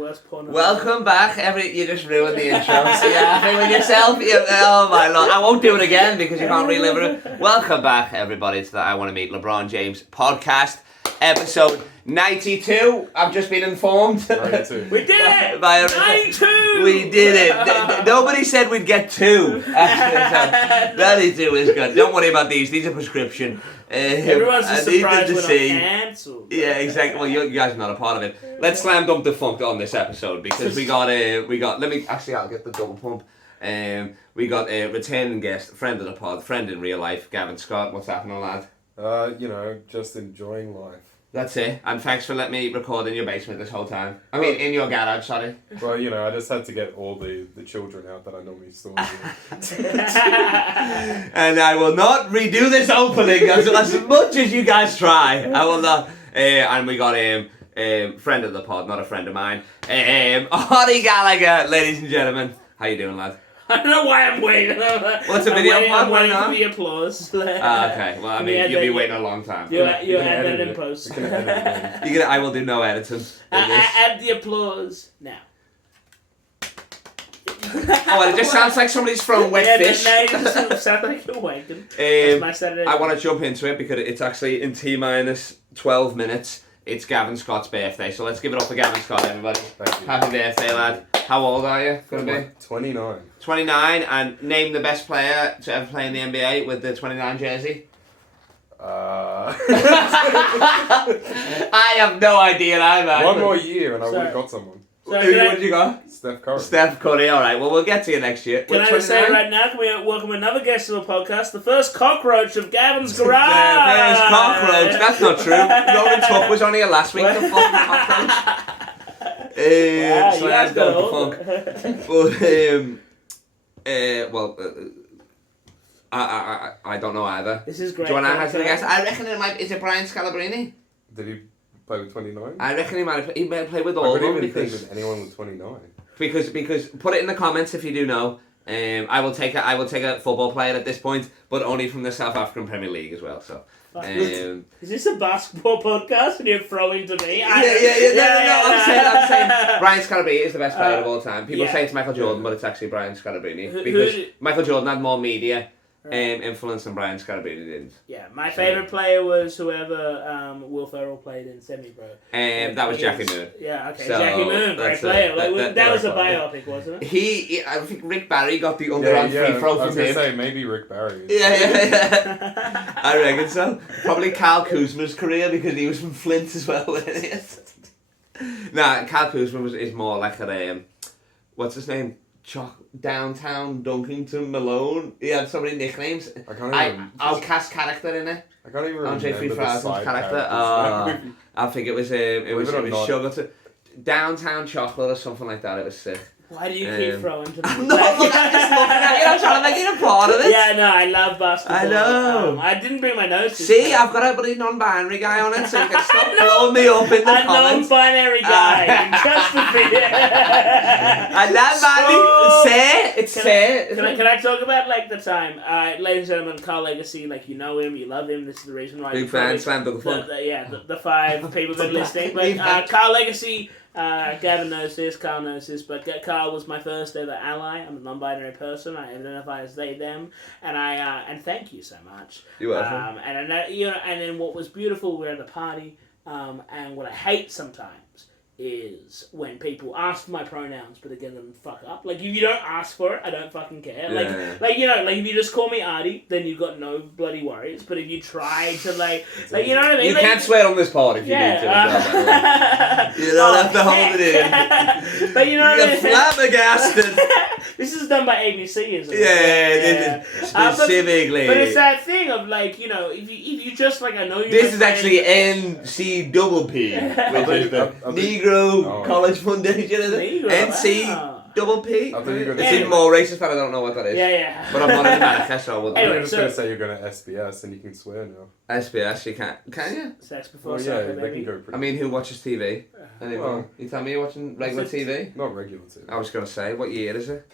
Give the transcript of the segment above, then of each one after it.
worst porn. Welcome back, you just ruined the intro. So you're laughing with yourself? Oh my lord, I won't do it again because you can't relive it. Welcome back, everybody, to the I Want to Meet LeBron James podcast, episode 92. I've just been informed. 92. We did it! 92! We did it. Nobody said we'd get 2. 92 is good. Don't worry about these. These are prescription. Everyone's just surprised when I'm cancelled. Yeah, exactly. Well, you guys are not a part of it. Let's slam dunk the funk on this episode because we got. Let me actually. I'll get the double pump. We got a returning guest, friend of the pod, friend in real life, Gavin Scott. What's happening, lad? Just enjoying life. That's it. And thanks for letting me record in your basement this whole time. I mean, in your garage, sorry. Well, I just had to get all the children out that I normally store. And I will not redo this opening as much as you guys try. I will not. And we got friend of the pod, not a friend of mine. Artie Gallagher, ladies and gentlemen. How you doing, lad? I don't know why I'm waiting. What's a video pod? I'm waiting for the applause. Okay, well, I mean, you'll be waiting a long time. You add that in post. I will do no editing. Add the applause now. It just sounds like somebody's throwing wet fish. Now you just sound like you're wanking. That's my Saturday. I want to jump into it because it's actually in T-minus 12 minutes. It's Gavin Scott's birthday, so let's give it up for Gavin Scott, everybody. Thank you. Happy birthday, lad. How old are you going to be? 29. 29, and name the best player to ever play in the NBA with the 29 jersey. I have no idea either. One more year and I would have got someone. What did you got? Steph Curry. Steph Curry, alright. Well, we'll get to you next year. Can I just say right now, can we welcome another guest to the podcast, the first cockroach of Gavin's garage? The first cockroach. That's not true. Roland Tuck was only here last week, the fucking cockroach. So let's go for funk. But, I don't know either. This is great. Do you want to have to guess? I reckon it might. Is it Brian Scalabrine? Did he play with 29? I reckon he might have played with all of them. I couldn't even think of anyone with 29. Because put it in the comments if you do know. I will take a football player at this point, but only from the South African Premier League as well. So. Is this a basketball podcast and you're throwing to me? No, I'm saying Brian Scalabrine is the best player of all time. People say it's Michael Jordan, but it's actually Brian Scalabrine because Michael Jordan had more media influence than Brian Scalabrine didn't. Yeah, my favourite player was whoever Will Ferrell played in Semi-Pro. That was Jackie Moon. Yeah, okay, So, Jackie Moon, great player. That was a biopic, wasn't it? I think Rick Barry got the underhand free throw from him. I was going to say, maybe Rick Barry. Yeah. I reckon so. Probably Kyle Kuzma's career because he was from Flint as well. Kyle Kuzma is more like a, what's his name? Downtown Dunkington Malone. He had so many nicknames. I can't even. Outcast character in it. I can't even remember Andre the 3000's side character. characters. I think it was Sugar to Downtown Chocolate or something like that. It was sick. Why do you keep throwing to me? I'm just looking at you. I'm trying to make you a part of it. Yeah, no, I love basketball. I know. I didn't bring my notes. See, I've got a bloody non-binary guy on it, so you can stop blowing me up in the comments. A non-binary guy. Just to be. A non-binary. Can I talk about the time? Ladies and gentlemen, Carl Legacy, you know him, you love him. This is the reason why. Big fan, slam dunk fun. The 5 people that are listening. But Carl Legacy. Gavin knows this, Carl knows this, but Carl was my first ever ally. I'm a non-binary person. I identify as they, them, and and thank you so much. You're welcome. And then what was beautiful, we were at a party, and what I hate sometimes is when people ask for my pronouns but again them fuck up. If you don't ask for it, I don't fucking care. If you just call me Artie, then you've got no bloody worries. But if you try to you know what I mean? You can't swear on this pod if you need to. You don't have to hold it in. But you know what I mean? You're flabbergasted. This is done by ABC, isn't it? Yeah. Specifically. But it's that thing of if you just I know you. This is actually NCPP, which is the Negro College Foundation, is it? NCPP. It's even more racist, but I don't know what that is. Yeah. But I'm not in America, so I wouldn't. Anyway, I'm just going to say you're going to SBS and you can swear now. SBS, you can't. Can you? Sex before soccer, they can go pretty. I mean, who watches TV? Anyway, Well, you tell me you're watching regular TV? Not regular TV. I was going to say, what year is it?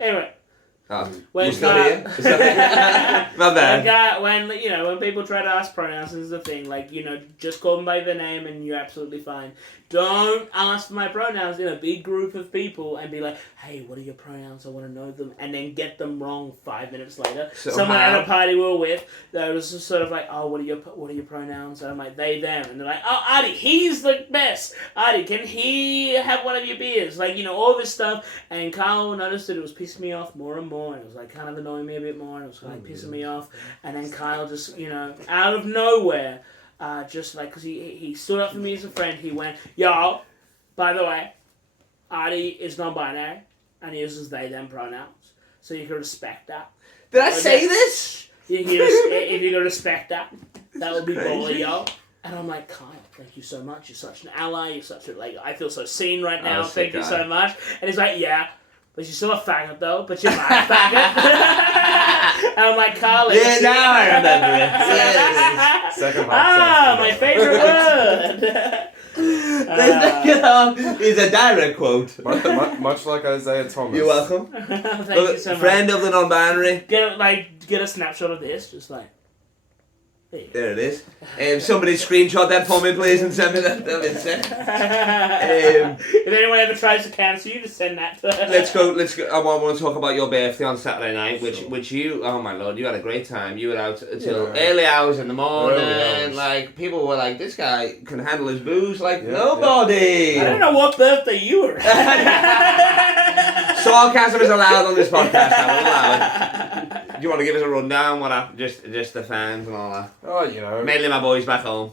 Anyway, Oh, When you're still here? My bad. when people try to ask pronouns, this is the thing. Like, just call them by their name and you're absolutely fine. Don't ask for my pronouns in a big group of people and be like, hey, what are your pronouns? I want to know them. And then get them wrong 5 minutes later. Someone at a party we were with, that was just sort of like, oh, what are your pronouns? And I'm like, they, them. And they're like, oh, Artie, he's the best. Artie, can he have one of your beers? Like, all this stuff. And Carl noticed that it was pissing me off more and more. It was like kind of annoying me a bit more. And it was like pissing me off. And then Kyle just, out of nowhere, just like, because he stood up for me as a friend, he went, yo, by the way, Artie is non-binary and he uses they, them pronouns. So you can respect that. Did I say this? If you can respect that, that would be baller, yo. And I'm like, Kyle, thank you so much. You're such an ally. You're such a, I feel so seen right now. Thank you so much. And he's like, yeah. But you're still a faggot, though. But you're my faggot. And I'm like, Carl. Yeah, now I remember it. Second half. My favourite word. It's a direct quote. Much like Isaiah Thomas. You're welcome. Thank you so much. Friend of the non-binary. Get a snapshot of this, just like. There it is. Somebody screenshot that for me, please, and send me that. That'd be sick. If anyone ever tries to cancel you, just send that to Let's go. I want to talk about your birthday on Saturday night, which you, oh my lord, you had a great time. You were out till early hours in the morning. Like, people were like, this guy can handle his booze like nobody. I don't know what birthday you were at. Sarcasm is allowed on this podcast. I will allow it. Do you want to give us a rundown? What happened? Just the fans and all that. Oh, Mainly my boys back home.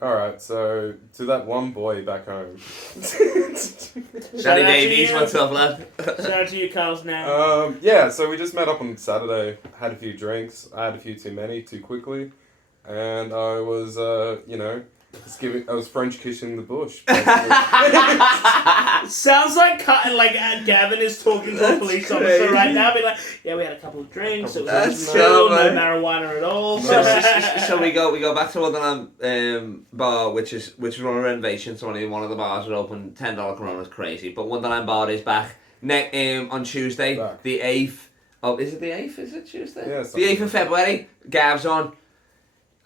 Alright, so to that one boy back home. Daddy Davies, what's up, lad? Shout out to you, Carl's now. So we just met up on Saturday, had a few drinks. I had a few too many, too quickly. And I was, I was French kissing the bush. Sounds like Gavin is talking to a police officer right now. Be like, yeah, we had a couple of drinks. It was chill, no marijuana at all. So we go back to Wonderland bar, which is on a renovation. So only one of the bars are open. $10 Corona's crazy, but Wonderland bar is back on Tuesday, the 8th. Oh, is it the 8th? Is it Tuesday? Yeah, the 8th of February. Gav's on.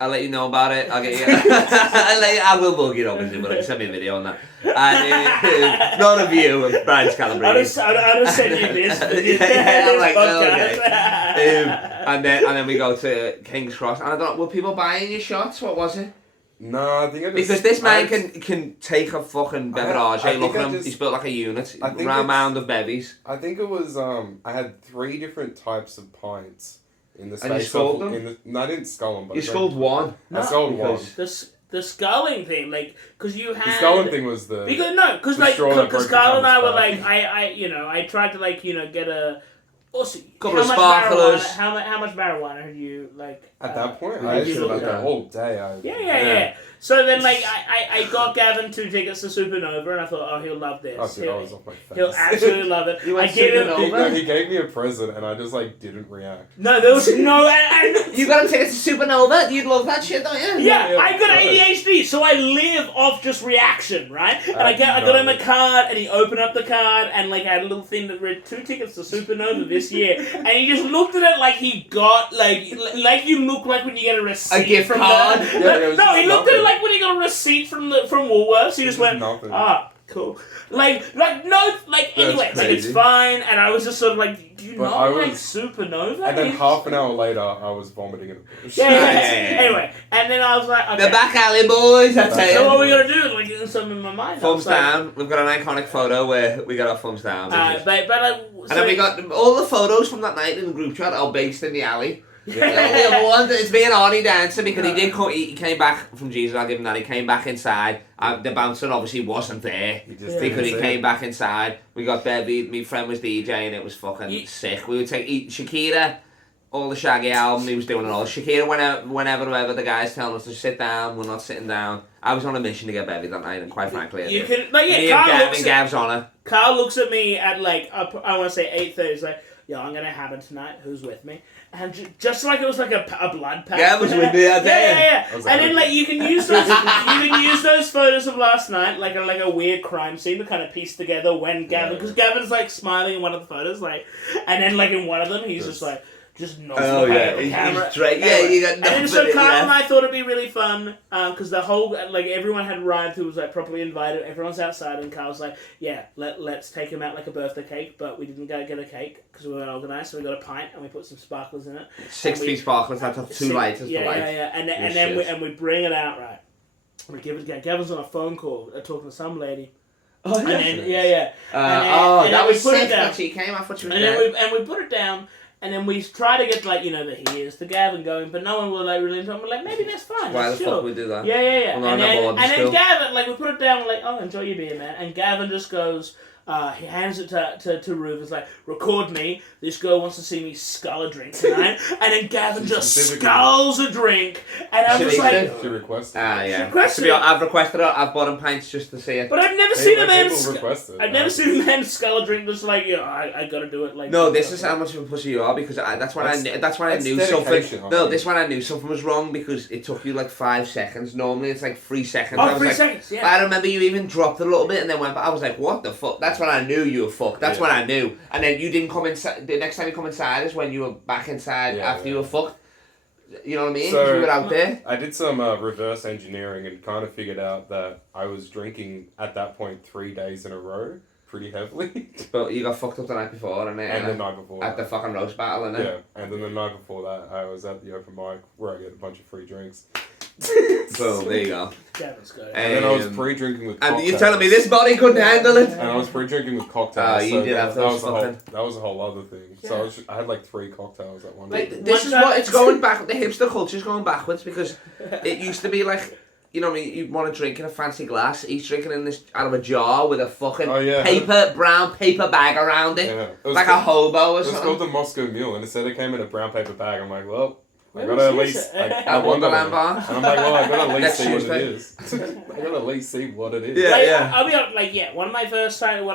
I'll let you know about it. I'll get you. I will bug it obviously, but send me a video on that. And not a view of Brian's Calabrese. I'll just send you this. I'm like, okay. And then we go to King's Cross, and I don't know, were people buying your shots? What was it? No, I think because this man can take a fucking beverage. Hey, look at him. He's built like a unit. Round of bevies. I think it was. I had 3 different types of pints. In the space and you sculled them? No, I didn't skull them. But you sculled one. I sculled one. The sculling thing, because you had... The sculling thing was the... Because Carl and I were like, I tried to get a... Also, couple of sparklers. How much marijuana had you, At that point, I used to about that all day. Yeah. So then, I got Gavin 2 tickets to Supernova, and I thought, oh, he'll love this. Oh, dude, I was off my face. He'll absolutely love it. You went Supernova? He gave me a present, and I just, didn't react. No, there was no... You got him tickets to Supernova? You'd love that shit, don't you? Yeah, I got ADHD, so I live off just reaction, right? And I got him a card, and he opened up the card, and, I had a little thing that read 2 tickets to Supernova this year, and he just looked at it like he got, like you look like when you get a receipt. A gift card? He looked at it like when you got a receipt from Woolworths. He just went, cool. Anyway, it's fine. And I was just sort of like, do you not like Supernova? And then half an hour later, I was vomiting in the bush. Yeah. Anyway, and then I was like, okay. The back alley boys, I tell you. So what are we going to do? Getting something in my mind. Thumbs down. We've got an iconic photo where we got our thumbs down. And then we got all the photos from that night in the group chat all based in the alley. It's me and Arnie dancing because he came back from Jesus. I'll give him that. He came back inside. The bouncer obviously wasn't there because he came back inside. We got Bevy. My friend was DJing. It was fucking sick. We would take Shakira, all the Shaggy album. He was doing it all. Shakira whenever the guys telling us to sit down. We're not sitting down. I was on a mission to get Bevy that night, and quite frankly, Gav's on her. Carl looks at me at I want to say 8:30. He's like, yo, I'm gonna have it tonight. Who's with me? And just like it was like a blood pact. Yeah, it was windy. Yeah. I was And like, then like you can use those photos of last night like a weird crime scene to kind of piece together when Gavin, because Gavin's like smiling in one of the photos, like, and then like in one of them he's just like nods at the camera. You got nothing. And then so Kyle and I thought it'd be really fun because the whole like everyone had arrived who was like properly invited. Everyone's outside, and Kyle's like, "Yeah, let's take him out like a birthday cake," but we didn't go get a cake because we weren't organised. So we got a pint and we put some sparklers in it. 6 sparklers. That's up 2 lights as the light. And then we bring it out right. We give it. Gavin's on a phone call talking to some lady. Oh yeah. And that then was we put sick it down. that she came. I thought she was and dead. then we put it down. And then we try to get, like, the here's the Gavin going, but no one will, like, really into it. We're like, maybe that's fine. Why the chill. fuck we do that? Yeah. Well, and bored then Gavin, like, we put it down, we're like, oh, enjoy your beer, man. And Gavin just goes, he hands it to Rufus, like, record me. This girl wants to see me scull a drink tonight. And then Gavin just sculls a drink. And I'm just like... She requested. Yeah. Requested it. I've requested it. I've bought him pints just to see it. But I've never seen a man... I've never seen a man scull a drink just like, I gotta do it. Like, no, this is how much of a pussy you are because that's when I knew something. No, this one I knew something was wrong because it took you like 5 seconds. Normally it's like 3 seconds. Oh, 3 seconds, yeah. I remember you even dropped it a little bit and then went back. I was like, what the fuck? That's when I knew you were fucked. That's when I knew. And then you didn't come inside. The next time you come inside is when you were back inside after you were fucked. You know what I mean? So, you were out there. I did some reverse engineering and kind of figured out that I was drinking at that point 3 days in a row, pretty heavily. But you got fucked up the night before, and the night before at the fucking roast battle, and yeah. And then the night before that, I was at the open mic where I get a bunch of free drinks. Boom, there you go. Gavin's good. And then I was pre-drinking with cocktails. And you're telling me this body couldn't handle it? And I was pre-drinking with cocktails. Oh, you did have those that was a whole other thing. Yeah. So I had like 3 cocktails at one time. This is what it's going back. The hipster culture's going backwards because it used to be like, you know what I mean, you'd want to drink in a fancy glass. He's drinking in this out of a jar with a fucking brown paper bag around it. Yeah. Like a hobo or something. It's called the Moscow Mule, and it said it came in a brown paper bag. I'm like, well, I gotta at least... I Wonderland bar. And I'm like, well, I gotta at least see what it is. I gotta at least see what it is. Yeah. I'll be honest, one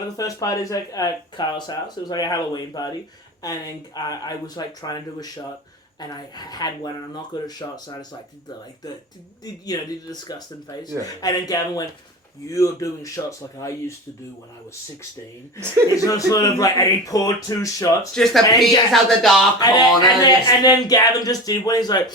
of the first parties at Kyle's house, it was like a Halloween party, and then I was like trying to do a shot, and I had one, and I'm not good at shots, so I just like did the disgusting face, and then Gavin went, "You're doing shots like I used to do when I was 16." He's just sort of like, and he poured 2 shots. Just to peek out the dark corner. And then Gavin just did one. He's like,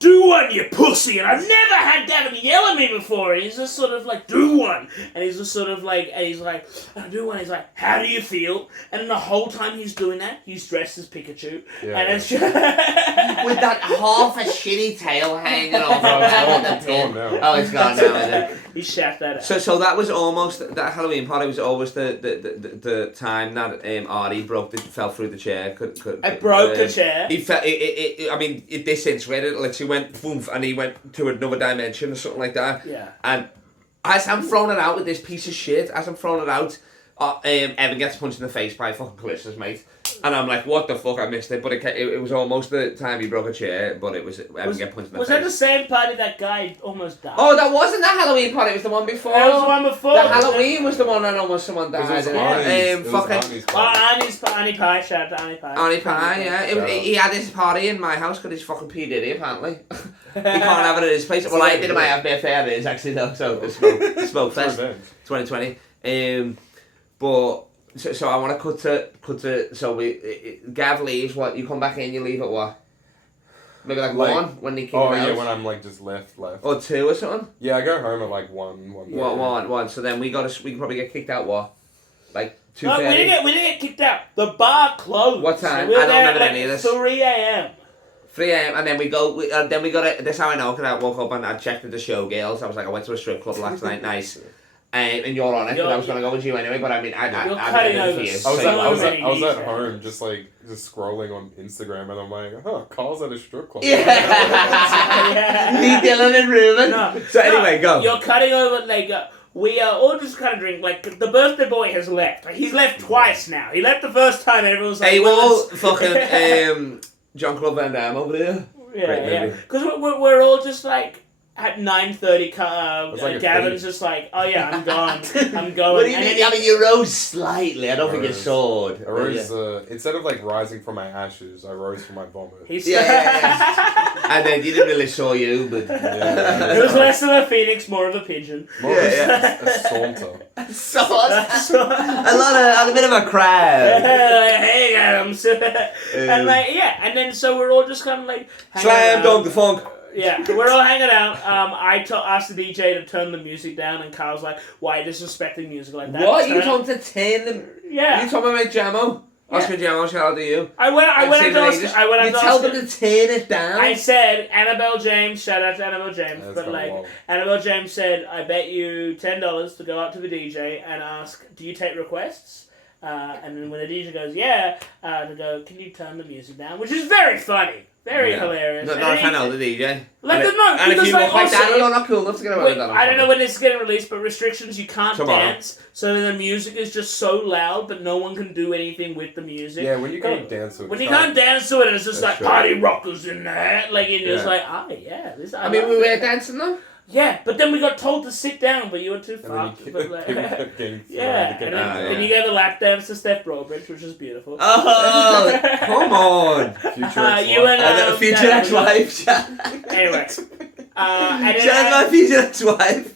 "Do one, you pussy!" And I've never had Gavin yell at me before. And he's just sort of like, "Do one!" And he's just sort of like, and he's like, "I do one." He's like, "How do you feel?" And then the whole time he's doing that, he's dressed as Pikachu, and it's just with that half a shitty tail hanging over. It's gone now. Oh, it's gone now, is it? He shat that out. So that was almost, that Halloween party was always the time that Artie fell through the chair. I broke the chair. He fell. I mean, it disintegrated. Literally went boom, and he went to another dimension or something like that. Yeah. And as I'm throwing it out with this piece of shit, Evan gets punched in the face by fucking Callista's mate. And I'm like, what the fuck, I missed it. But it was almost the time he broke a chair, but it was Evan get punched in the face. Was that the same party that guy almost died? Oh, that wasn't the Halloween party, it was the one before. That was the one before. The Halloween was the one that almost someone died. Annie Pie, shout out to Annie Pie. Annie Pie, yeah. He had his party in my house because he's fucking P. Diddy, apparently. He can't have it at his place. Well, I did it at my FBFA, it is actually, though, so the Smoke Fest 2020. But... So I want to cut to so Gav leaves. What, you come back in, you leave at what? Maybe like 1 when they kick him out. Yeah, when I'm like just left. Or 2 or something. Yeah, I go home at like 1. One. So then we can probably get kicked out. What? Like 2:30. No, we didn't get kicked out. The bar closed. What time? So I don't remember any of this. 3 a.m. 3 a.m. and then we go. Then we got it. This is how I know because I woke up and I checked with the showgirls. I was like, I went to a strip club last night. Nice. And you're on it, but I was going to go with you anyway, but I mean, I'm cutting over. I was at home just scrolling on Instagram and I'm like, Carl's at a strip club. Yeah. Dylan and Ruben. No, so anyway, go. You're cutting over, like, we are all just kind of drink, like, the birthday boy has left. Like, he's left twice now. He left the first time and everyone's like, hey, we're all fucking John Claude Van Damme over there. Yeah. Because we're all just like, at 9:30, like Gavin's just like, oh yeah, I'm gone. I'm going. What do you mean? I mean, you rose slightly. I don't think you soared. I rose, instead of like rising from my ashes, I rose from my vomit. Yeah. And then you didn't really saw you, but it was less of a phoenix, more of a pigeon. More of a saunter. A bit of a crowd. Hey, Adams. And like, yeah, and then so we're all just kind of like Slam dunk the funk. Yeah, we're all hanging out. I asked the DJ to turn the music down, and Kyle's like, "Why are you disrespecting music like that?" What? You told him to turn them? Yeah. You told me about Jamo? Oscar Jamo, shout out to you. I went You told them to turn it down? I said, Annabelle James, shout out to Annabelle James, That's but like, Annabelle James said, I bet you $10 to go up to the DJ and ask, do you take requests? And then when the DJ goes, yeah, to go, can you turn the music down? Which is very funny. Very hilarious. Not if I know the DJ. Like, and if you look like that, I'm not cool enough to get away with that. I don't know when this is getting released, but restrictions, you can't dance. So the music is just so loud, but no one can do anything with the music. Yeah, when you can't dance to it. When you can't dance to it, and it's just like, party rockers in there. Like, and it's like, yeah. I mean, we were dancing though. Yeah, but then we got told to sit down, but you were too fucked. Yeah, and then you gave the lap dance to Steph Brobridge, which was beautiful. Oh, come on. Future ex-wife. Anyway. Shout out to my future ex-wife.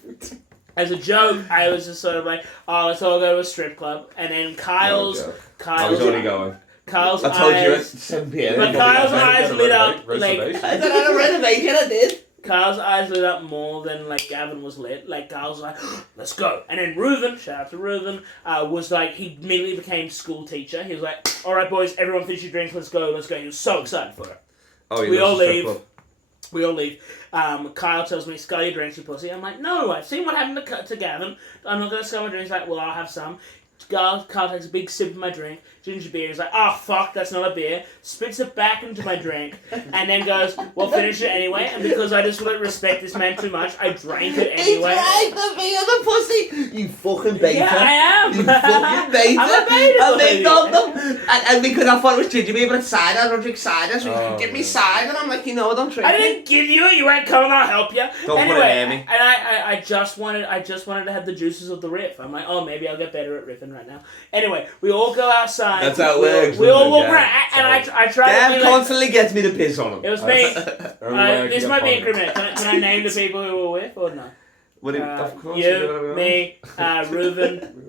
As a joke, I was just sort of like, oh, let's all go to a strip club. And then Kyle's I was already going. Kyle's I told you at eyes... 7 p.m. But Kyle's eyes lit up like... I had a reservation, I did. Kyle's eyes lit up more than like Gavin was lit. Like Kyle's like, let's go. And then Reuven, shout out to Reuven, was like, he immediately became school teacher. He was like, all right boys, everyone finish your drinks, let's go. He was so excited for it. Oh, we all leave. Kyle tells me, scull your drinks, you pussy. I'm like, no, I've seen what happened to Gavin. I'm not going to scull my drinks. He's like, well, I'll have some. Kyle takes a big sip of my drink, ginger beer. He's like, oh, fuck, that's not a beer. Spits it back into my drink, and then goes, well, finish it anyway. And because I just wouldn't respect this man too much, I drank it anyway. He drank the beer, the pussy! You fucking beta. Yeah, I am. You fucking beta. I'm a beta. And they got them. And because I thought it was ginger beer, but it's cider, I don't drink cider, so you can give me cider. And I'm like, you know, I don't drink it. I didn't give you it. You ain't coming, I'll help you. Don't anyway, put it near me. And I just wanted to have the juices of the riff. I'm like, oh, maybe I'll get better at riffing right now. Anyway, we all go outside. That's how it works. We all walk around, and I try Gav to be constantly gets me to piss on him. It was me. This might be incriminating. Can I name the people who were with, or no? Of course. You, me, Reuven,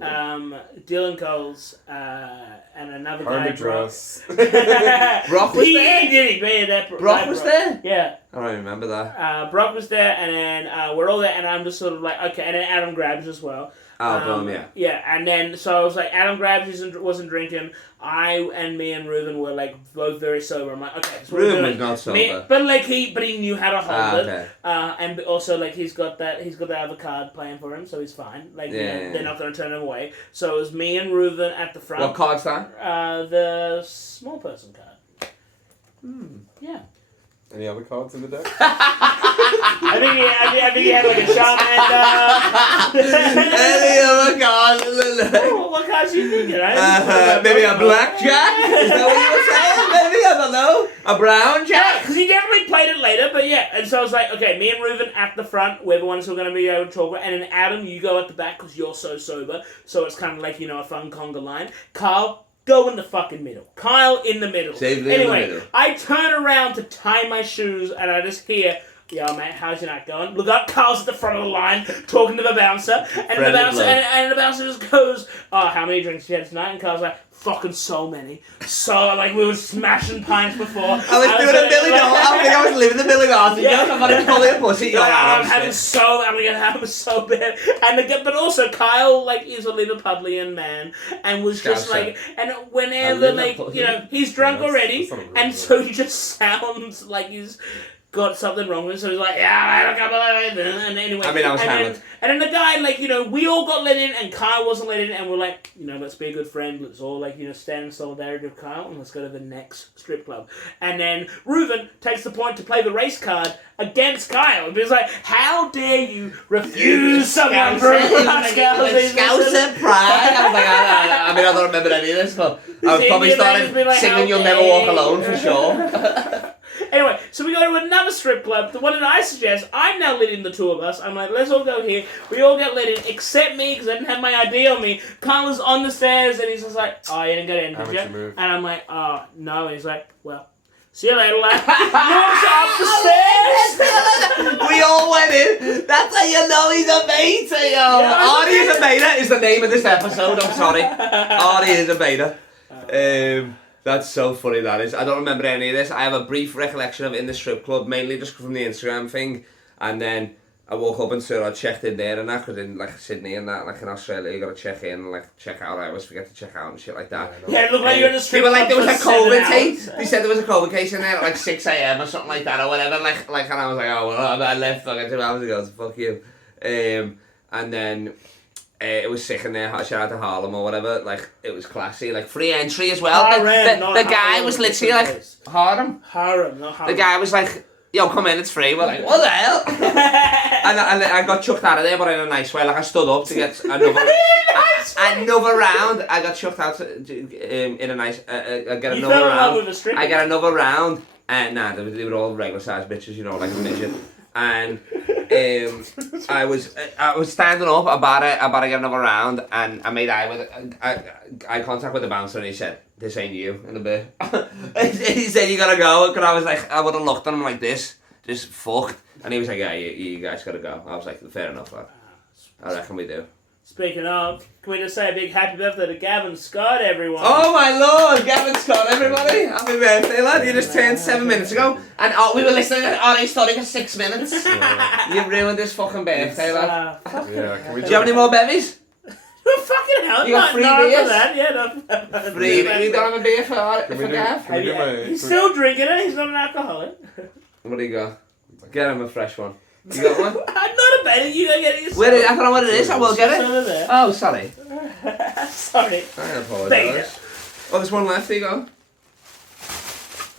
Dylan Coles, and another guy. Brock was there? He did. Brock was there? Yeah. I don't remember that. Brock was there, and then we're all there, and I'm just sort of like, okay, and then Adam grabs as well. Yeah. Yeah, and then, so I was like, Adam Grabs wasn't drinking. Me and Reuven were like both very sober. I'm like, okay. So Reuven was not sober. But he knew how to hold it. Okay. And also like he's got the other card playing for him, so he's fine. Like they're not going to turn him away. So it was me and Reuven at the front. What card's that? The small person card. Yeah. Any other cards in the deck? I think he had like a Charmander. Any other cards in the deck? What cards are you thinking? Maybe a blackjack? Is that what you were saying? Maybe, I don't know. A brown jack? Because he definitely played it later, but yeah. And so I was like, okay, me and Reuven at the front, we're the ones who are going to be able to talk about. And then Adam, you go at the back because you're so sober. So it's kind of like, a fun conga line. Carl, go in the fucking middle. Kyle in the middle. Anyway, in the middle. I turn around to tie my shoes and I just hear, yo, mate, how's your night going? Look up, Kyle's at the front of the line talking to the bouncer. And the bouncer just goes, oh, how many drinks you had tonight? And Kyle's like, fucking so many. So, like, we were smashing pints before. I was doing a Billy Dawson. I think I was living the Billy Dawson. Yeah. I'm going to call it a pussy. I'm having so bad. And but also, Kyle, like, is a Liverpudlian man and was just like, and whenever, like, he's drunk already, and so he just sounds like he's got something wrong with him, so he's like, yeah, I had a couple of it. And anyway. I mean, I was hammered. And then the guy, like, we all got let in, and Kyle wasn't let in, and we're like, let's be a good friend, let's all, like, stand in solidarity with Kyle, and let's go to the next strip club. And then Reuven takes the point to play the race card against Kyle. He was like, how dare you refuse someone from Scouser pride. I was like, I don't remember any of this, but I was probably starting singing You'll Never Walk Alone for sure. Anyway, so we go to another strip club. The one that I suggest, I'm now letting the two of us. I'm like, let's all go here. We all get let in, except me, because I didn't have my ID on me. Carla's on the stairs, and he's just like, oh, you didn't get in, did you? Move. And I'm like, oh, no. And he's like, well, see you later, lad. Walks up the stairs. We all went in. That's how you know he's a beta, yo. Artie is a beta is the name of this episode. I'm sorry. Artie is a beta. That's so funny, that is. I don't remember any of this. I have a brief recollection of it in the strip club, mainly just from the Instagram thing. And then I woke up and saw I checked in there and that, because in like Sydney and that, like in Australia, you gotta check in and like check out. I always forget to check out and shit like that. Yeah, it looked like you're in a strip club. Like, there was a for COVID 7 case. hours. They said there was a COVID case in there at like 6 a.m. or something like that or whatever. Like, and I was like, oh well, I left fucking 2 hours ago, so fuck you. And then it was sick in there. Shout out to Harlem or whatever. Like, it was classy. Like, free entry as well. The guy was literally like, Harlem, not Harlem. The guy was like, yo, come in, it's free. We're like, what the hell? and I got chucked out of there, but in a nice way. Like, I stood up to get another round. I got chucked out in a nice. I get you another fell in love round. with a stripper. I get another round, and they were all regular sized bitches, you know, like a midget. And I was standing up about to get another round, and I made eye contact with the bouncer, and he said, "This ain't you," in a bit. He said, "You gotta go," because I was like, I would have looked at him like this, just fucked, and he was like, "Yeah, you guys gotta go." I was like, "Fair enough, lad. I reckon we do." Speaking of, can we just say a big happy birthday to Gavin Scott, everyone? Oh my lord, Gavin Scott, everybody. Happy birthday, lad. You just turned 7 minutes ago. And we were listening to Artie's story for 6 minutes. You ruined this fucking birthday, lad. Yeah, can we Do you have any more bevies? Fucking hell, You got free not beers? for that. Yeah, no. Free, you don't have a beer for Gav? Can we do my... He's still drinking it, he's not an alcoholic. What do you got? Get him a fresh one. You got one? I'm not a bait, you go get it yourself. Where I don't know what it is, I will get It's it. over there. Oh, sorry. Sorry. I apologise. Oh, there's one left, here you go.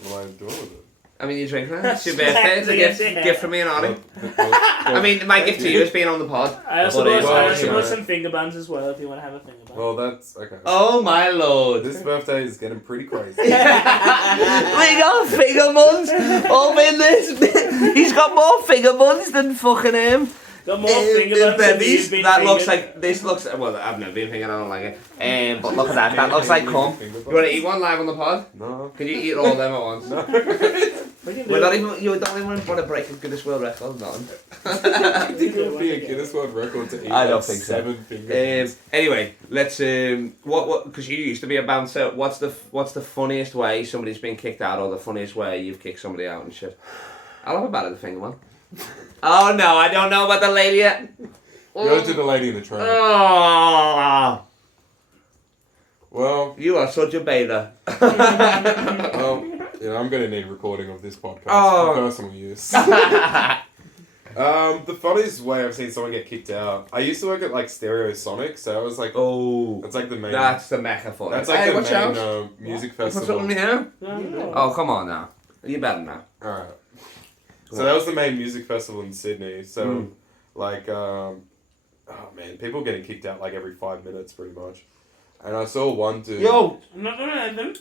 What am I doing with it? I mean, you're drinking it. It's your birthday, it's a gift from me and Artie. I mean, my gift to you is being on the pod. I also Well, bought some finger buns as well if you want to have a finger bun. Well, that's... Okay. Oh my lord. This birthday is getting pretty crazy. We got finger buns up in this. He's got more finger buns than fucking him. Got more finger buns than you've been That looks fingered. like, this looks, well, I've never been fingered, I don't like it. But look at that looks like cum. You want to eat one live on the pod? No. Can you eat all of them at once? No. We're not even, you don't even want to break a Guinness World Record, none. I think it would be a Guinness World Record to eat I don't like think so. 7 fingers. Anyway, let's what because you used to be a bouncer. What's the funniest way somebody's been kicked out, or the funniest way you've kicked somebody out and shit? I'll have a bad at the finger one. Oh no, I don't know about the lady yet. Go to the lady in the train. Oh, Well, you are such a beta. well, I'm gonna need recording of this podcast for personal use. The funniest way I've seen someone get kicked out. I used to work at like Stereosonic, so I was like, that's like the main. That's the mecca for it. That's like Hey, the watch main out. music Put festival. something here. Yeah. Oh, come on now. You better now. Alright. So that was the main music festival in Sydney. So, like, oh man, people getting kicked out like every 5 minutes, pretty much. And I saw one dude. Yo, I'm not doing anything.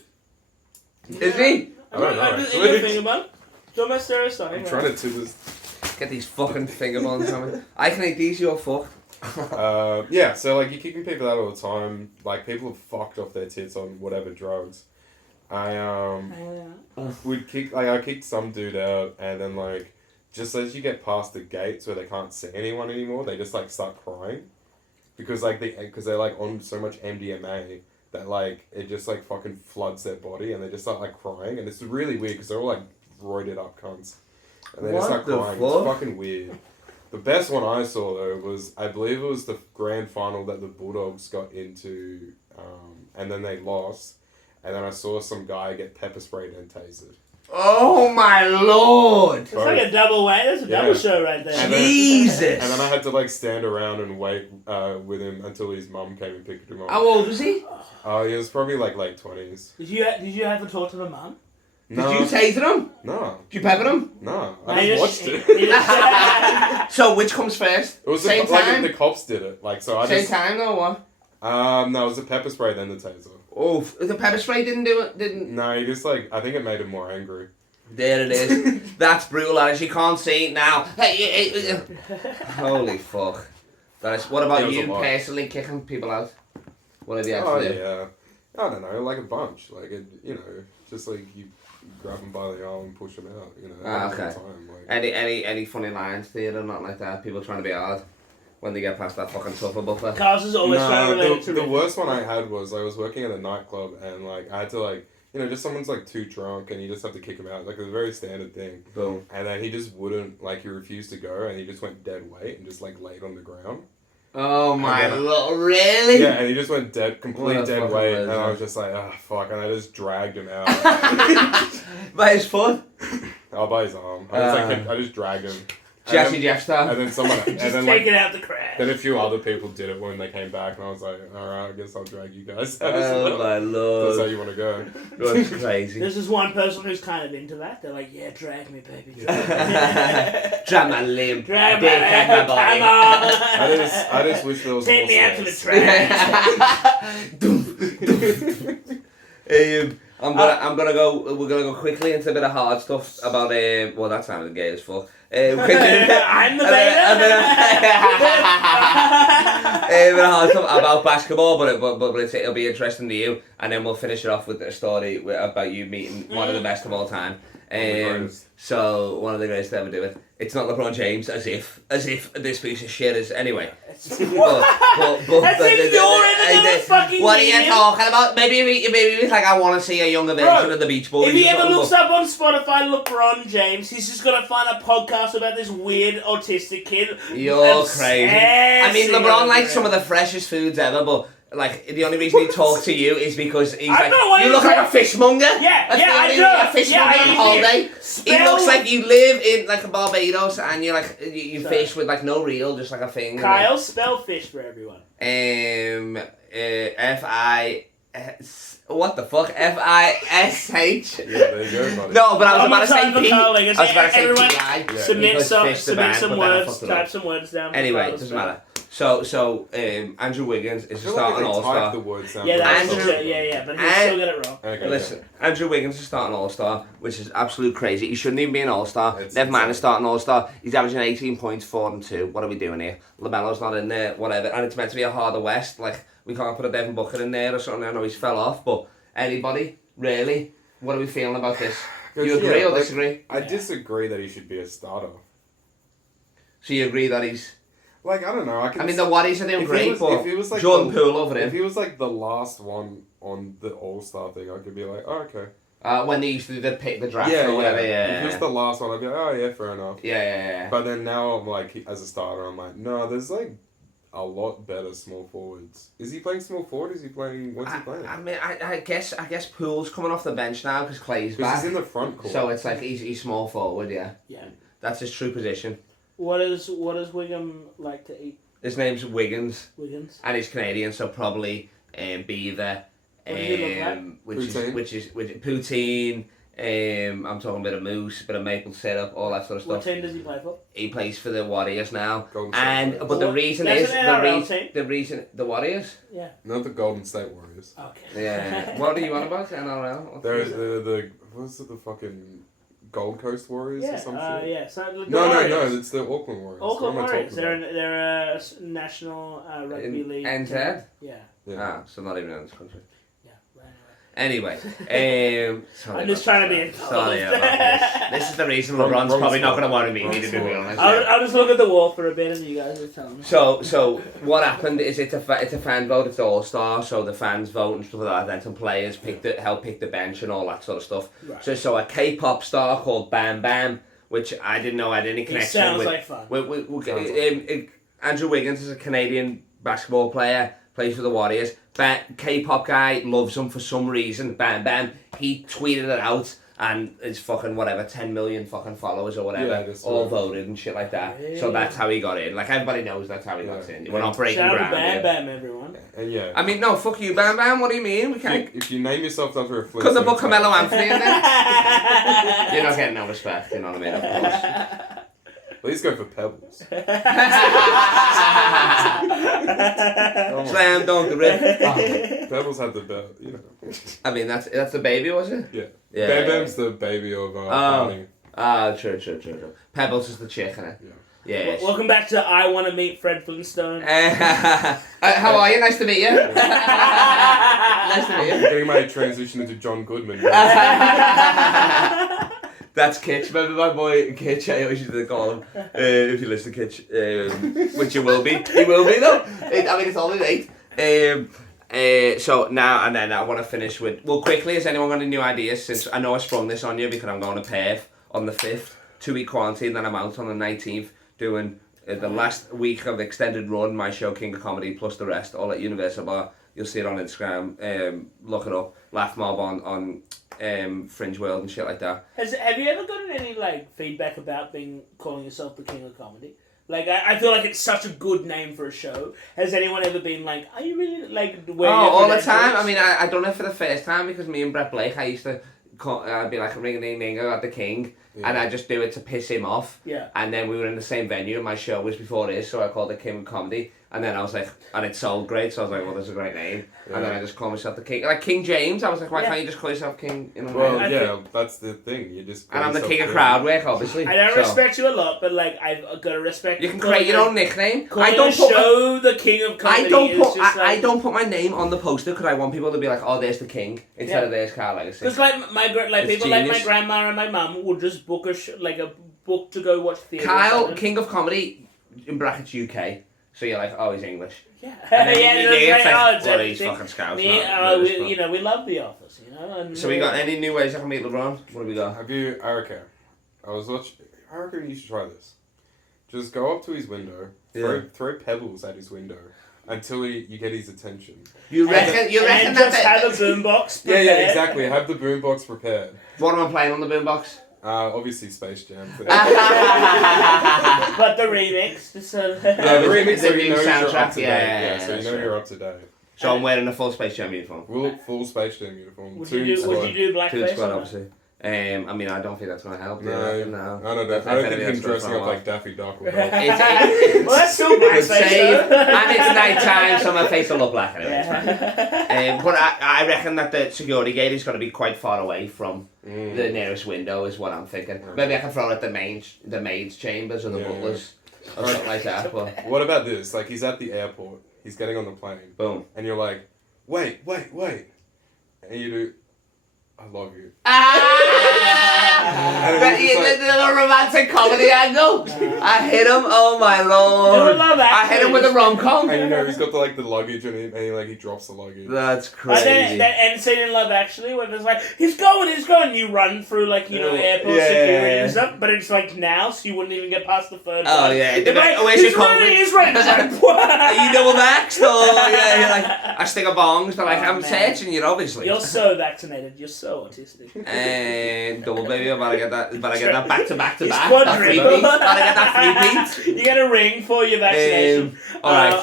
is he? I don't know, I'm just actually. eating a finger bun. Do my stereotype. I'm trying to do this. Get these fucking finger buns on me. I can eat these, you're fucked. Yeah, so like you're kicking people out all the time. Like people have fucked off their tits on whatever drugs. I kicked some dude out, and then like just as you get past the gates where they can't see anyone anymore, they just like start crying because they're like on so much MDMA that like it just like fucking floods their body, and they just start like crying, and it's really weird because they're all like roided up cunts, and they just start crying. It's fucking weird. The best one I saw though was, I believe it was the grand final that the Bulldogs got into, and then they lost, and then I saw some guy get pepper sprayed and tasered. Oh my lord! It's like a double way. That's a double show right there. Jesus! And then I had to like stand around and wait with him until his mum came and picked him up. How old was he? He was probably like late 20s. Did you have to talk to the mum? No. Did you taser him? No. Did you pepper him? No. No, I you just just- watched it. you just- So which comes first? It was Same like time? the cops did it. Like so I Same just time though, or what? no, it was a pepper spray then the taser. Oh, the pepper spray didn't do it. Didn't. No, he just like, I think it made him more angry. There it is. That's brutal, Alice. You can't see it now. Holy fuck. That is, what about you personally kicking people out? What have you had to do? Yeah. I don't know, like a bunch. Like, you know, just like you grab them by the arm and push them out, you know. Okay. Time, like. Any funny lines there or not like that? People trying to be hard when they get past that fucking tougher buffer? Carlos is always trying to relate to the worst one I had was I was working at a nightclub and like I had to like, you know, just someone's like too drunk and you just have to kick him out. Like, it's a very standard thing. Boom. And then he just wouldn't, like, he refused to go and he just went dead weight and just like laid on the ground. Oh my lord, really? Yeah, and he just went complete dead weight, and I was just like, oh fuck, and I just dragged him out. By his foot? Oh, by his arm. I just dragged him. Jesse Jeff style. And then someone, just taking out the crash. Then a few other people did it when they came back, and I was like, alright, I guess I'll drag you guys. Oh my lord. That's how you want to go. That's crazy. There's this one person who's kind of into that. They're like, yeah, drag me, baby. Drag my limb. Drag my limb, come on. I just wish there was Take more me out to the trash. I'm gonna go. We're gonna go quickly into a bit of hard stuff about. Well, that sounded gay as fuck. I'm the beta. A bit of hard stuff about basketball, but it'll be interesting to you, and then we'll finish it off with a story about you meeting one of the best of all time. So one of the greatest to ever do it. It's not LeBron James, as if this piece of shit is anyway. As if you're ever fucking. What are you talking about? Maybe it's like I want to see a younger version of the Beach Boys. If he ever looks up on Spotify LeBron James, he's just gonna find a podcast about this weird autistic kid. You're crazy. I mean, LeBron likes some of the freshest foods ever, but. Like, the only reason he talks to you is because he's like, you look like a fishmonger. Yeah, That's I the do. only fishmonger on holiday. He looks like you live in, like, Barbados and you're like, you fish with, like, no reel, just like a thing. Kyle, spell fish for everyone. F-I-S... What the fuck? F-I-S-H? Yeah, there you go, buddy. No, but I was about to say P. I was about to say P-I. Submit some words, type some words down. Anyway, it doesn't matter. So Andrew Wiggins is a starting all-star. Yeah, but he still got it wrong. Okay, Listen, Andrew Wiggins is starting all-star, which is absolute crazy. He shouldn't even be an all-star. Never mind a starting all-star. He's averaging 18 points, 4 and 2. What are we doing here? LaMelo's not in there, whatever. And it's meant to be a harder West. Like, we can't put a Devin Booker in there or something. I know he's fell off, but anybody? Really? What are we feeling about this? Do you agree or disagree? I disagree that he should be a starter. So you agree that he's... Like, I don't know. I mean, the Waddies are doing great, but if he was like Jordan Poole over him. If he was like the last one on the All-Star thing, I could be like, oh, okay. When they used to do the draft or whatever, If he was the last one, I'd be like, oh, yeah, fair enough. Yeah. But then now I'm like, as a starter, I'm like, no, there's like a lot better small forwards. Is he playing small forward? Is he playing, what's he playing? I mean, I guess Poole's coming off the bench now because Clay's back. He's in the front court. So it's like he's small forward, yeah. Yeah. That's his true position. What does Wiggum like to eat? His name's Wiggins. Wiggins. And he's Canadian, so probably beaver. What does he look like? Which is poutine. I'm talking a bit of mousse, a bit of maple syrup, all that sort of stuff. What team does he play for? He plays for the Warriors now. But the reason is the reason the Warriors. Yeah. Not the Golden State Warriors. Okay. Yeah. What are you on about? NRL. There's the what's it, the fucking Gold Coast Warriors or some shit? Yeah. So No, it's the Auckland Warriors. Auckland Warriors. They're a national rugby league. NZ? Yeah. So not even in this country. Yeah. Anyway, I'm just trying to be involved. Sorry about this. This is the reason LeBron's probably not going to want to meet me, to be honest. I'll just look at the wall for a bit and you guys are telling me. So what happened is it's a fan vote, it's all-star, so the fans vote and stuff like that, then some players help pick the bench and all that sort of stuff. Right. So a K-pop star called Bam Bam, which I didn't know I had any connection with. Sounds like fun. Andrew Wiggins is a Canadian basketball player, plays for the Warriors. K-pop guy loves him for some reason. Bam Bam. He tweeted it out and it's fucking whatever 10 million fucking followers or whatever all voted and shit like that. Yeah. So that's how he got in. Like everybody knows that's how he got in. We're not breaking ground. Bam Bam, everyone. I mean, no, fuck you, Bam Bam. What do you mean? We can't. If you name yourself after a Couldn't they put Carmelo Anthony in there? You're not getting no respect. You know what I mean? Of course. Let's go for Pebbles. Slam dunk the rip. Pebbles had the belt, you know. I mean, that's the baby, was it? Yeah. Yeah. Bam Bam's the baby of Barney. True. Pebbles is the chick, innit? Yeah. Welcome back to I Want to Meet Fred Flintstone. How are you? Nice to meet you. Nice to meet you. I'm getting my transition into John Goodman. That's Kitch. Remember my boy Kitch? I always used to call him. If you listen to Kitch, which you will be. He will be though. It's only late. So now and then I want to finish with. Well, quickly, has anyone got any new ideas? Since I know I sprung this on you because I'm going to Perth on the 5th, 2-week quarantine. Then I'm out on the 19th doing the last week of extended run. My show King of Comedy plus the rest all at Universal Bar. You'll see it on Instagram. Look it up. Laugh Mob on Fringe World and shit like that. Have you ever gotten any feedback about calling yourself the King of Comedy? I feel like it's such a good name for a show. Has anyone ever been like, are you really all the time. I mean, I done it for the first time because me and Brett Blake, I used to be like ring a ding ding, I got the king, and I just do it to piss him off. Yeah. And then we were in the same venue, and my show was before his, so I called it King of Comedy. And then I was like, and it sold great, so I was like, well, that's a great name. Yeah. And then I just called myself the King. Like King James, I was like, why can't you just call yourself King? You know well, that's the thing. You just. And I'm the King of Crowd Work, obviously. I don't respect you a lot, but I've got to respect. You can create your own nickname. I don't show the King of Comedy. I don't put my name on the poster because I want people to be like, oh, there's the King instead of there's Carl Legacy. Because people like my grandma and my mum will just book a book to go watch theatre. Kyle, King of Comedy, in brackets UK. So you're like, oh, he's English. Yeah. He's fucking Scouse. We love The Office, you know. And, so we got any new ways I can meet LeBron? What have we got? I reckon you should try this. Just go up to his window, throw pebbles at his window until you get his attention. You reckon just have a boombox prepared? Yeah, exactly. Have the boombox prepared. What am I playing on the boombox? Obviously Space Jam. But the remix. The remix, so you know you're up to date. So you know you're up to date. So I'm wearing a full Space Jam uniform. Full Space Jam uniform. Would you do blackface? Toon Squad, obviously. I mean, I don't think that's going to help. No. I don't think him dressing up like Daffy Duck will help. Well, that's still blackface, and it's night time, so my face will look black anyway. But I reckon that the security gate is going to be quite far away from the nearest window, is what I'm thinking. Maybe I can throw it at the maid's chambers or the butlers or something like that. But what about this? Like, he's at the airport, he's getting on the plane. Boom. And you're like, wait. And you do, I love you. The romantic comedy angle. I hit him. Oh my lord! I hit him with a Romcom. And he's got the luggage on him, and he drops the luggage. That's crazy. And then that end scene in Love Actually, where there's he's going. You run through airport security and stuff, but it's now, so you wouldn't even get past the third. Oh yeah. He's running. It's what? Are you double vaxxed or you're like I stick a bongs, but I'm searching you obviously. You're so vaccinated. You're so autistic. And double baby, I better get that back to back. Better get that 3-peat. You get a ring for your vaccination. Alright.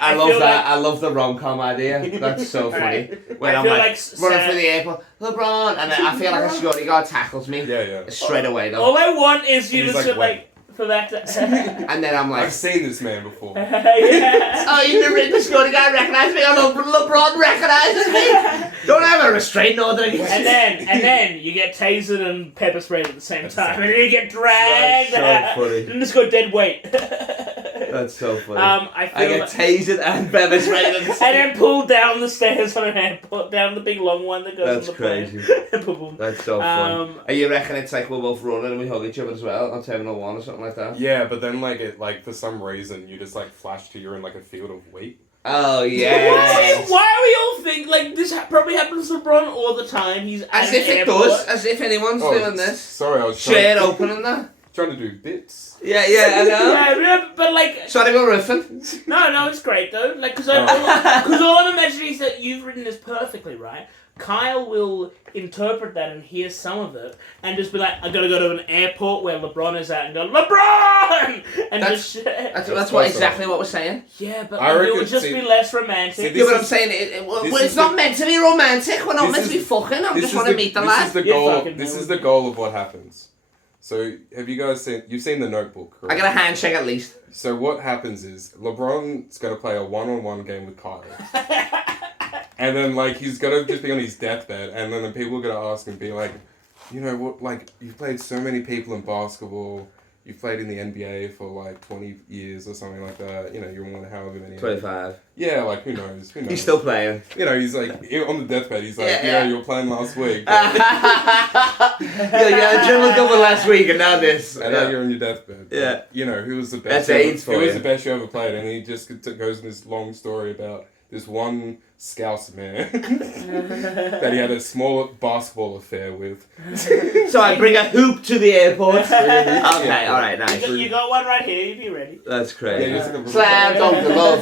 I love that. I love the rom-com idea. That's so funny. When I'm running through the airport, LeBron, and I feel like a security guard tackles me. Yeah. Straight away though. All I want is you to for that. And then I'm like, I've seen this man before. Oh, the security guard recognised me. Oh, LeBron recognises me. Don't have a restraining order. And then you get tasered and pepper sprayed at the same time, and then you get dragged. That's so funny. And just go dead weight. That's so funny. I get tasered and pepper sprayed and then pulled down the stairs on an airport, down the big long one that goes on the crazy. plane. That's so fun. Are you reckon it's we're both running and we hug each other as well on Terminal 1 or something like that? Yeah, but then for some reason you just flash to you're in a field of wheat. Oh yeah. Why are we all think this probably happens to LeBron all the time? He's as if it does, as if anyone's doing this. Sorry, I was shared opening that. Trying to do bits. Yeah, I know. Yeah, but sorry, we're riffing. No, it's great though. Because all I'm imagining is that you've written this perfectly, right? Kyle will interpret that and hear some of it and just be like, I gotta go to an airport where LeBron is at and go, LeBron! And that's exactly what we're saying. Yeah, but it would just be less romantic. Yeah, but I'm saying, it's not meant to be romantic. We're not meant to be fucking. I just want to meet the lad. This is the goal of what happens. So, have you guys you've seen The Notebook, correct? I got a handshake at least. So what happens is, LeBron's going to play a one-on-one game with Kyle. And then, he's going to just be on his deathbed, and then the people are going to ask him, be like, you know what, like, you've played so many people in basketball. You've played in the NBA for like 20 years or something like that. You know, you're on however many. 25. Yeah, like who knows? Who knows? He's still playing. You know, he's like on the deathbed. He's like, you were playing last week. Yeah, dribbled double last week and now this. And now you're on your deathbed. Yeah. You know, who was the best? That's AIDS for Who was you. the best you ever played? And he just goes in this long story about this one Scouse man that he had a small basketball affair with. So I bring a hoop to the airport. Okay, alright, nice. You got one right here, you be ready. That's crazy. Yeah, like Slam dunk the love.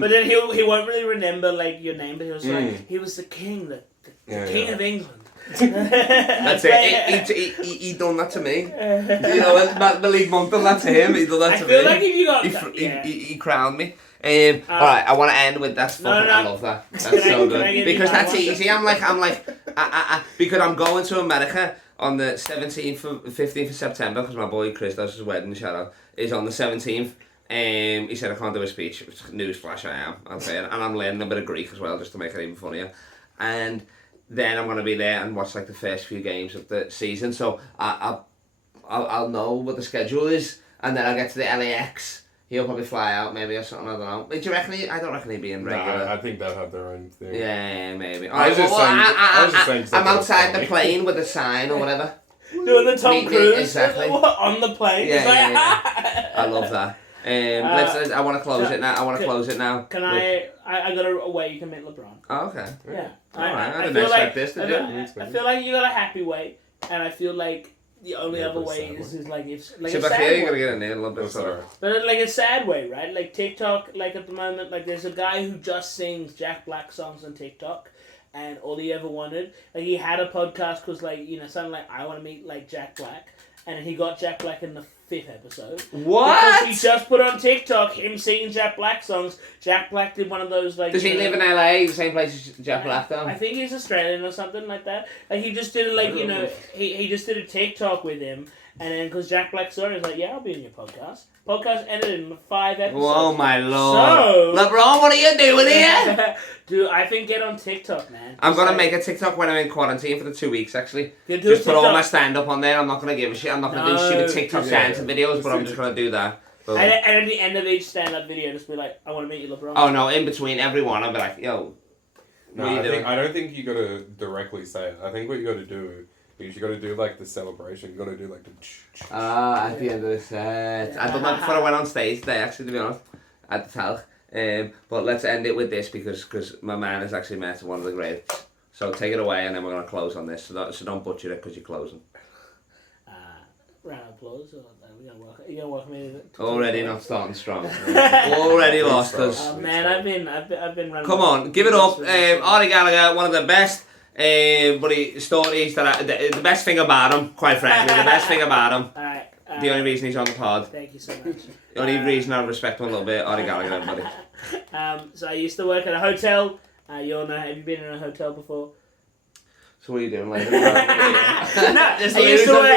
But then he won't really remember like your name, but he was like, he was the king, the king of England. That's it. He done that to me. You know, that's Malik Monk done that to him. He done that to me. I feel like if you got he crowned me. Alright, I want to end with that's fucking. I love that. That's so good because that's easy. I'm like, because I'm going to America on the 15th of September because my boy Chris does his wedding. Shout out is on the 17th. He said I can't do a speech. Newsflash, I am. I'll say it, and I'm learning a bit of Greek as well just to make it even funnier. And then I'm gonna be there and watch like the first few games of the season. So I'll know what the schedule is, and then I'll get to the LAX. He'll probably fly out maybe or something, I don't know. Do you reckon I don't reckon he'd be in regular. Nah, I think they'll have their own thing. Yeah, maybe. I was just saying I'm outside the plane with a sign or whatever. Doing the Tom Cruise exactly. on the plane. Yeah. I love that. I want to close it now. Can I got a way you can meet LeBron. Oh, okay. Yeah. Alright, I didn't expect this to do. I feel like you got a happy way, and I feel like the only other way is like if like so a sad you're way. gonna get in there a little bit. But like a sad way, right? Like TikTok, like at the moment, like there's a guy who just sings Jack Black songs on TikTok, and all he ever wanted, like he had a podcast because like something like I want to meet like Jack Black, and he got Jack Black in the 5th episode. What? Because he just put on TikTok him singing Jack Black songs. Jack Black did one of those like. Does he live in LA, the same place as Jack Black though? I think he's Australian or something like that. Like he just did like he just did a TikTok with him, and then because Jack Black saw it, he was like, yeah, I'll be in your podcast. Podcast ended in 5 episodes. Oh my lord! So LeBron, what are you doing here? Dude, I think get on TikTok, man. I'm gonna make a TikTok when I'm in quarantine for the 2 weeks actually. Just put all my stand up on there. I'm not gonna give a shit. I'm not gonna do stupid TikTok dance videos, but I'm just gonna do that. And at the end of each stand-up video, just be like, I want to meet you, LeBron. Oh no! In between everyone, I'll be like, yo. No, I don't think you gotta directly say it. I think what you gotta do is you gotta do like the celebration. You gotta do like the. At the end of the set. I done that before I went on stage today. Actually, to be honest, at the talc. But let's end it with this because my man has actually met one of the greats. So take it away, and then we're gonna close on this. So don't butcher it because you're closing. Round of applause. You gonna welcome me? Already not starting strong. Already lost us. Oh man, I've been running. Come on, give it up. Artie Gallagher, one of the best stories the best thing about him, quite frankly, the best thing about him. Alright. The only reason he's on the pod. Thank you so much. The only reason I respect him a little bit, Artie Gallagher, everybody. So I used to work at a hotel. You all know, have you been in a hotel before? So what are you doing later? Just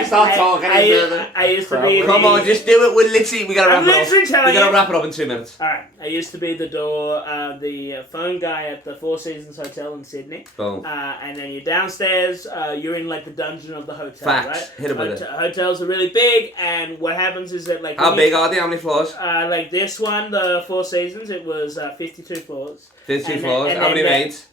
start talking. I used to be. Come on, just do it. We're literally. We gotta wrap it up. We gotta wrap it up in 2 minutes. All right. I used to be the the phone guy at the Four Seasons Hotel in Sydney. Boom. And then you're downstairs. You're in like the dungeon of the hotel. Facts. Right? Hit it with it. Hotels are really big, and what happens is that like. How big are they? How many floors? Like this one, the Four Seasons, it was 52 floors. 52 floors. How many maids?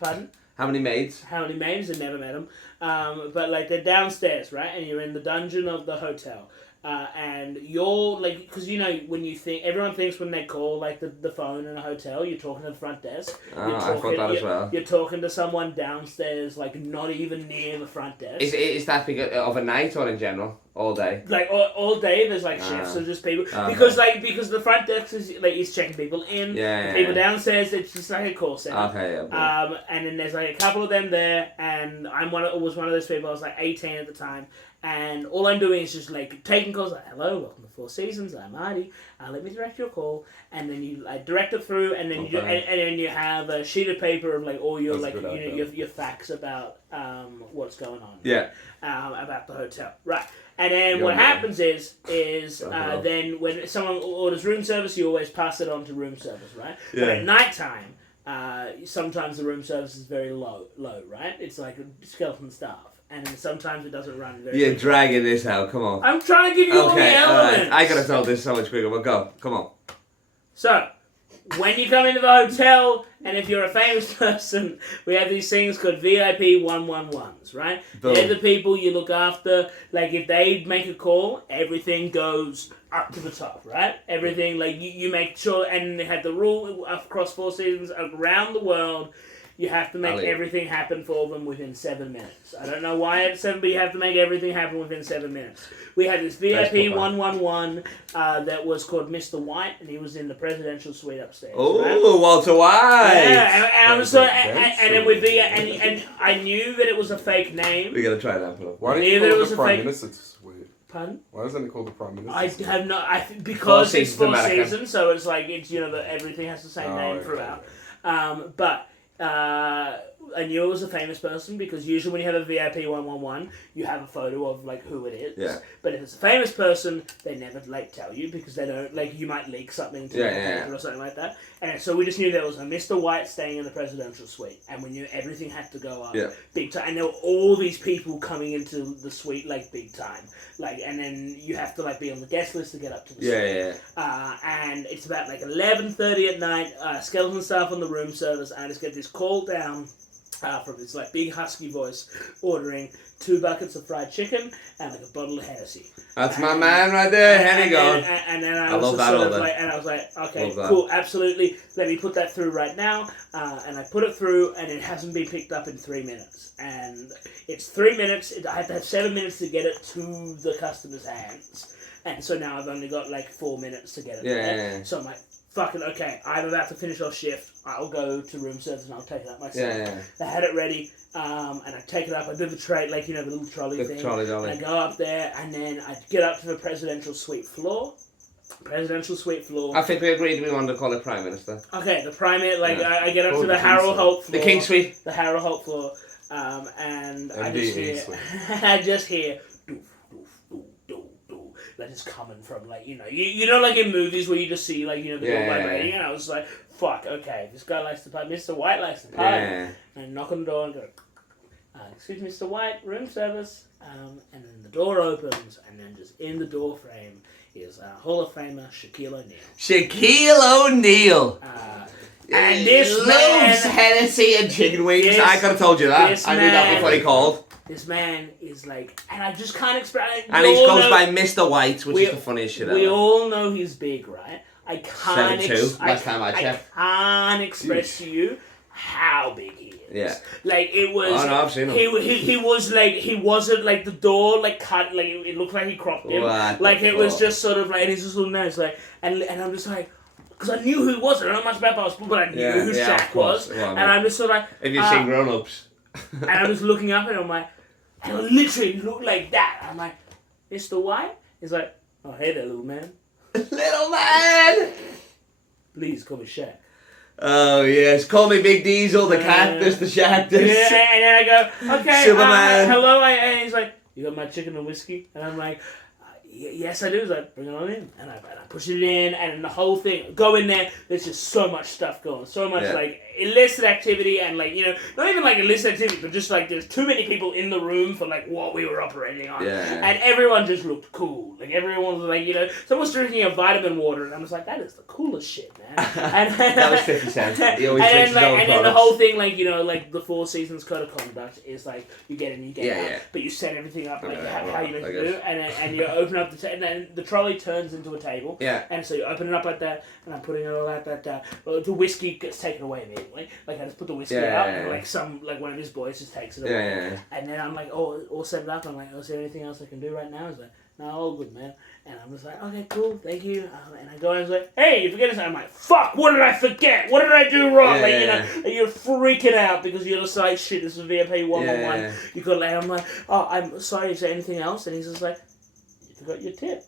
Pardon? How many maids? How many maids? I never met them. But like they're downstairs, right? And you're in the dungeon of the hotel. And you're like, because when you think, everyone thinks when they call like the phone in a hotel, you're talking to the front desk. I thought that as well. You're talking to someone downstairs, like not even near the front desk. Is that big of a night or in general? All day? Like all day, there's like shifts of just people because the front desk is checking people in. Yeah. The people downstairs, it's just like a call center. Okay. Yeah. And then there's like a couple of them there, and was one of those people. I was like 18 at the time, and all I'm doing is just like taking calls. Like, hello, welcome to Four Seasons. I'm Artie. Let me direct your call, and then you direct it through, and then and then you have a sheet of paper of like all your your facts about what's going on. Yeah. About the hotel, right? And then what happens is then when someone orders room service, you always pass it on to room service, right? Yeah. But at nighttime, sometimes the room service is very low, right? It's like skeleton staff. and then sometimes it doesn't run very You're quickly. dragging this out. Come on. I'm trying to give you all the Okay, elements. I could have told this so much quicker, but go. Come on. So, when you come into the hotel, and if you're a famous person, we have these things called VIP 111s, right? Boom. They're the people you look after. Like, if they make a call, everything goes up to the top, right? Everything, like, you make sure, and they have the rule across 4 seasons around the world, you have to make everything happen for them within 7 minutes. I don't know why it's 7, but you have to make everything happen within 7 minutes. We had this VIP 111 that was called Mr. White, and he was in the presidential suite upstairs. Oh, right? Walter White. Yeah, and I was so, and then with the and I knew that it was a fake name. We gotta try that. Why I don't knew you that it call was it a the Prime fake- Minister's suite? Pardon? Why isn't it called the Prime Minister's I suite? have no, because it's seasons 4 American. seasons, so it's like it's everything has the same name okay. throughout. But I knew it was a famous person because usually when you have a VIP 111, you have a photo of like who it is. Yeah. But if it's a famous person, they never like tell you because they don't like you might leak something to the paper or something like that. And so we just knew there was a Mr. White staying in the presidential suite, and we knew everything had to go up big time. And there were all these people coming into the suite like big time, like, and then you have to like be on the guest list to get up to the suite. And it's about like 11:30 at night. Skeleton staff on the room service. I just get this call down from this like big husky voice ordering 2 buckets of fried chicken and like a bottle of Hennessy. That's my man right there. Henny going. And then I love was that sort all of day. like, and I was like, okay, Love that. cool, absolutely. Let me put that through right now. And I put it through, and it hasn't been picked up in 3 minutes. And it's 3 minutes. I have to have 7 minutes to get it to the customer's hands. And so now I've only got like 4 minutes to get it there. So I'm like, fucking okay, I'm about to finish off shift. I'll go to room service and I'll take it up myself. They had it ready, and I take it up. I do the tray, like, the little trolley thing. And I go up there, and then I get up to the presidential suite floor. I think we agreed we wanted to call it Prime Minister. Okay, the primate, like, I get up to the Harold Holt floor. The King Suite. The Harold Holt floor, and MDE I just hear, doof, doof, doof, doof, doof. That is coming from, like, you know, like in movies where you just see, like, the door vibrating, and I was like, fuck, okay, this guy likes to party, Mr. White likes to party. And I knock on the door and go, excuse me, Mr. White, room service, and then the door opens, and then just in the door frame is Hall of Famer Shaquille O'Neal. Shaquille O'Neal. And this loves man, Hennessy and chicken wings. I could have told you that. I knew that before he called. This man is like, and I just can't express. And he goes by Mr. White, which is the funniest shit ever. We all know he's big, right? I can't. 7'2", last time I checked. I can't express to you how big he is. Yeah. Like it was. Oh no, I've seen him. He was like he wasn't like the door like cut like it looked like he cropped him. Like it was just sort of like and he's just little nice like and I'm just like. Because I knew who he was. I don't know much about basketball, but I knew who Shaq was. Well, and I'm just sort of like... Have you seen Grown Ups? And I'm just looking up and I'm like... And I literally look like that. I'm like, Mr. White? He's like, oh, hey there, little man. Little man! Please call me Shaq. Oh, yes. Call me Big Diesel, the cactus, the Shaq. Yeah, and then I go, okay, Superman. Hello. And he's like, you got my chicken and whiskey? And I'm like... Yes, I do. He's like, bring it on in. And I push it in, and the whole thing, go in there, there's just so much stuff going. So much, like, illicit activity, and, like, not even, like, illicit activity, but just, like, there's too many people in the room for, like, what we were operating on. Yeah. And everyone just looked cool. Like, everyone was, like, someone's drinking a vitamin water, and I was like, that is the coolest shit, man. And that was 50 Cent. He always drinks his own and then the whole thing, like, like, the 4 Seasons Code of Conduct is, like, you get in, you get out, but you set everything up, like, how you meant to do, and you open up and then the trolley turns into a table. Yeah. And so you open it up like that, and I'm putting it all out like that. Well, the whiskey gets taken away immediately. Like I just put the whiskey out, and like one of his boys just takes it away. Yeah. And then I'm like, all set it up. I'm like, is there anything else I can do right now? He's like, no, all good, man. And I'm just like, okay, cool, thank you. And I go and I was like, hey, you forget something. I'm like, fuck, what did I forget? What did I do wrong? And you're freaking out because you're just like, shit, this is VIP 111. You got like, I'm like, oh, I'm sorry, is there anything else? And he's just like, you forgot your tip.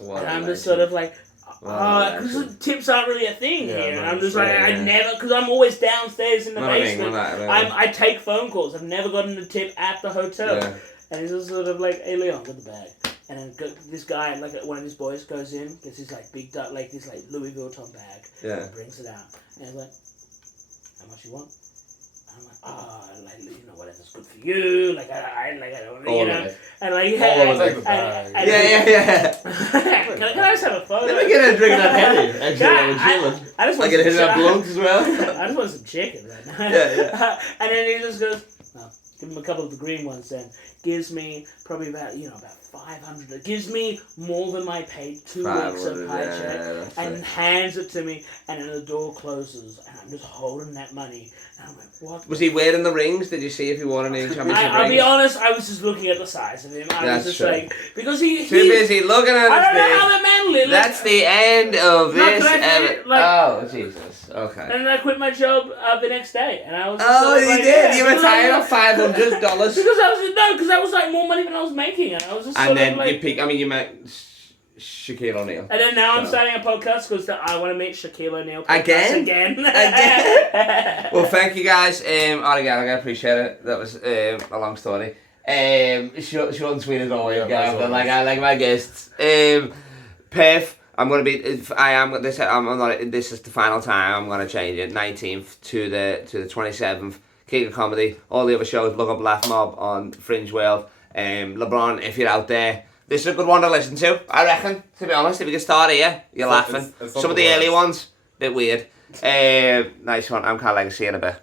And I'm just sort of like, because tips aren't really a thing here. And I'm just like, I never, because I'm always downstairs in the basement. I take phone calls. I've never gotten a tip at the hotel. Yeah. And he's just sort of like, hey, Leon, get the bag. And then this guy, like one of his boys, goes in, gets his like big, like this like Louis Vuitton bag. Yeah. And brings it out. And he's like, how much you want? I'm like, oh, like, you know, whatever's good for you. Like, I don't, All you of know. it. And like, All of it. Yeah. can I just have a photo? Let me get a drink of that Henny. Actually, Yeah, I'm chilling. I just I want get a hit some of that blunt as well. I just want some chicken right now. Yeah. And then he just goes, oh, give him a couple of the green ones then. Gives me probably about 500. It gives me more than I paid 2 weeks of paycheck. And hands it to me, and then the door closes, and I'm just holding that money. And I'm like, what? Was he wearing the rings? Did you see if he wore any championship I'll rings? be honest, I was just looking at the size of him. I was just true. like, because he Too busy looking at I his don't know face. how the man lived. That's the end of No, this. can I say it? Like- oh, Jesus. Okay. And then I quit my job the next day, and I was. Just Oh, sort of you like, did? yeah, You because retired I on was- $500? because that was like more money than I was making, and I was just. And sort then of like, you pick. I mean, you met Shaquille O'Neal. And then now I'm So- starting a podcast because I want to meet Shaquille O'Neal Again? Again. Well, thank you guys. Artie Gallagher, I appreciate it. That was a long story. Short and sweet as always, Yeah, Gav. as always. Like I like my guests. Perth. I'm gonna be. This is the final time. I'm gonna change it. 19th to the 27th. King of Comedy. All the other shows. Look up Laugh Mob on Fringe World. LeBron, if you're out there, this is a good one to listen to. I reckon. To be honest, if you can start here, you're laughing. It's not Some of the the early worst. ones, bit weird. Nice one. I'm Carl Legacy in a bit.